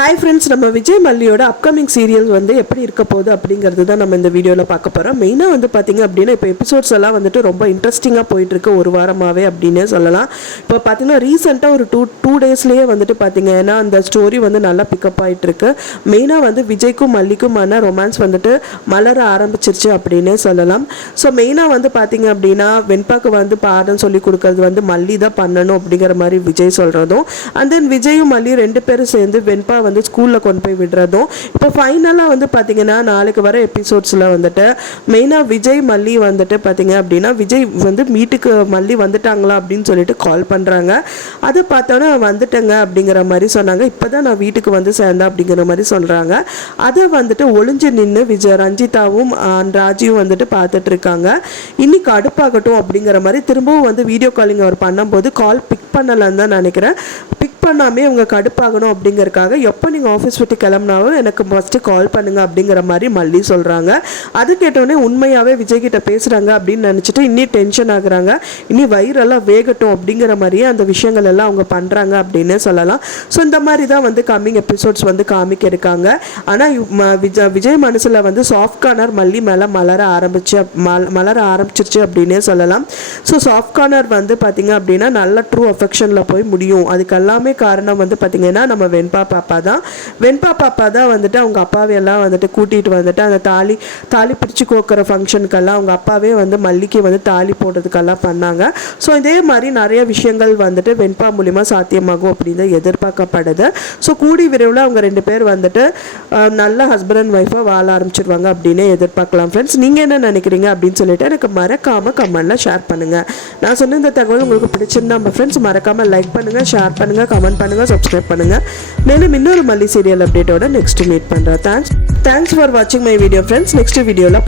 Hi friends, நம்ம Vijay மல்லியோட upcoming serial வந்து எப்படி இருக்க போகுது அப்படிங்கிறது தான் நம்ம இந்த வீடியோவில் பார்க்க போகிறோம். மெயினாக வந்து பார்த்திங்க அப்படின்னா இப்போ எபிசோட்ஸ் எல்லாம் வந்துட்டு ரொம்ப இன்ட்ரெஸ்டிங்காக போயிட்டுருக்கு ஒரு வாரமாகவே அப்படின்னே சொல்லலாம். இப்போ பார்த்திங்கன்னா ரீசெண்டாக ஒரு டூ டேஸ்லேயே வந்துட்டு பார்த்திங்கன்னா அந்த ஸ்டோரி வந்து நல்லா பிக்கப் ஆகிட்டுருக்கு. மெயினாக வந்து விஜய்க்கும் மல்லிக்குமான ரொமான்ஸ் வந்துட்டு மலர ஆரம்பிச்சிருச்சு அப்படின்னே சொல்லலாம். ஸோ மெயினாக வந்து பார்த்திங்க அப்படின்னா வெண்பாக்கு வந்து பாடம் சொல்லி கொடுக்கறது வந்து மல்லி தான் பண்ணணும் அப்படிங்கிற மாதிரி விஜய் சொல்கிறதும், அண்ட் தென் விஜயும் மல்லி ரெண்டு பேரும் சேர்ந்து வெண்பா வந்து ஸ்கூலில் கொண்டு போய் விடுறதும், இப்போ ஃபைனலாக வந்து பார்த்தீங்கன்னா நாளைக்கு வர எபிசோட்ஸில் வந்துட்டு மெயினாக விஜய் மல்லி வந்துட்டு பார்த்தீங்க அப்படின்னா விஜய் வந்து வீட்டுக்கு மல்லி வந்துட்டாங்களா அப்படின்னு சொல்லிட்டு கால் பண்ணுறாங்க. அதை பார்த்தோன்னா வந்துட்டேங்க அப்படிங்கிற மாதிரி சொன்னாங்க. இப்போ தான் நான் வீட்டுக்கு வந்து சேர்ந்தேன் அப்படிங்கிற மாதிரி சொல்கிறாங்க. அதை வந்துட்டு ஒளிஞ்சு நின்று ரஞ்சிதாவும் ராஜியும் வந்துட்டு பார்த்துட்டு இருக்காங்க. இன்னைக்கு அடுப்பாகட்டும் அப்படிங்கிற மாதிரி திரும்பவும் வந்து வீடியோ காலிங் அவர் பண்ணும்போது கால் பிக் பண்ணலன்னு தான் நினைக்கிறேன். பிக் பண்ணாமே அவங்க கடுப்பாகணும் அப்படிங்கிறதுக்காக எப்போ நீங்கள் ஆஃபீஸ் விட்டு கிளம்புனாலும் எனக்கு ஃபஸ்ட்டு கால் பண்ணுங்கள் அப்படிங்கிற மாதிரி மல்லி சொல்கிறாங்க. அது கேட்டோடனே உண்மையாகவே விஜய்கிட்ட பேசுகிறாங்க அப்படின்னு நினச்சிட்டு இன்னி டென்ஷன் ஆகுறாங்க. இனி வயிறெல்லாம் வேகட்டும் அப்படிங்கிற மாதிரியே அந்த விஷயங்கள் எல்லாம் அவங்க பண்ணுறாங்க அப்படின்னு சொல்லலாம். ஸோ இந்த மாதிரி தான் வந்து கம்மிங் எபிசோட்ஸ் வந்து காமிக்க இருக்காங்க. ஆனால் விஜய் மனசில் வந்து சாஃப்ட் கார்னர் மல்லி மேலே மலர ஆரம்பிச்சிருச்சு அப்படின்னே சொல்லலாம். ஸோ சாஃப்ட் கார்னர் வந்து பார்த்திங்க அப்படின்னா நல்ல ட்ரூ அஃபெக்ஷனில் போய் முடியும். அதுக்கு எல்லாமே காரணம் வந்து பார்த்திங்கன்னா நம்ம வெண்பா பாப்பா தான் வந்துட்டு அவங்க அப்பாவையெல்லாம் வந்துட்டு கூட்டிகிட்டு வந்துட்டு அந்த தாலி பிரித்து கோக்கிற ஃபங்க்ஷனுக்கெல்லாம் அவங்க அப்பாவே வந்து மல்லிக்கு வந்து தாலி போடுறதுக்கெல்லாம் பண்ணாங்க. ஸோ இதே மாதிரி நிறைய விஷயங்கள் வந்துட்டு வெண்பா மூலிமா சாத்தியமாகும் அப்படின்னு எதிர்பார்க்கப்படுது. ஸோ கூடி விரைவில் அவங்க ரெண்டு பேர் வந்துட்டு நல்ல ஹஸ்பண்ட் அண்ட் ஒய்ஃபாக வாழ ஆரம்பிச்சிருவாங்க அப்படின்னு எதிர்பார்க்கலாம். ஃப்ரெண்ட்ஸ், நீங்கள் என்ன நினைக்கிறீங்க அப்படின்னு சொல்லிட்டு எனக்கு மறக்காமல் கமெண்ட்டில் ஷேர் பண்ணுங்கள். நான் சொன்ன இந்த தகவல் உங்களுக்கு பிடிச்சிருந்தா நம்ம ஃப்ரெண்ட்ஸ் மறக்காமல் லைக் பண்ணுங்கள், ஷேர் பண்ணுங்கள், கமெண்ட் பண்ணுங்கள், சப்ஸ்கிரைப் பண்ணுங்கள். மேலும் இன்னொரு மல்லி சீரியல் அப்டேட்டோட நெக்ஸ்ட் மீட் பண்ணுறேன். தேங்க்ஸ் ஃபார் வாட்சிங் மை வீடியோ ஃப்ரெண்ட்ஸ். நெக்ஸ்ட் வீடியோவில்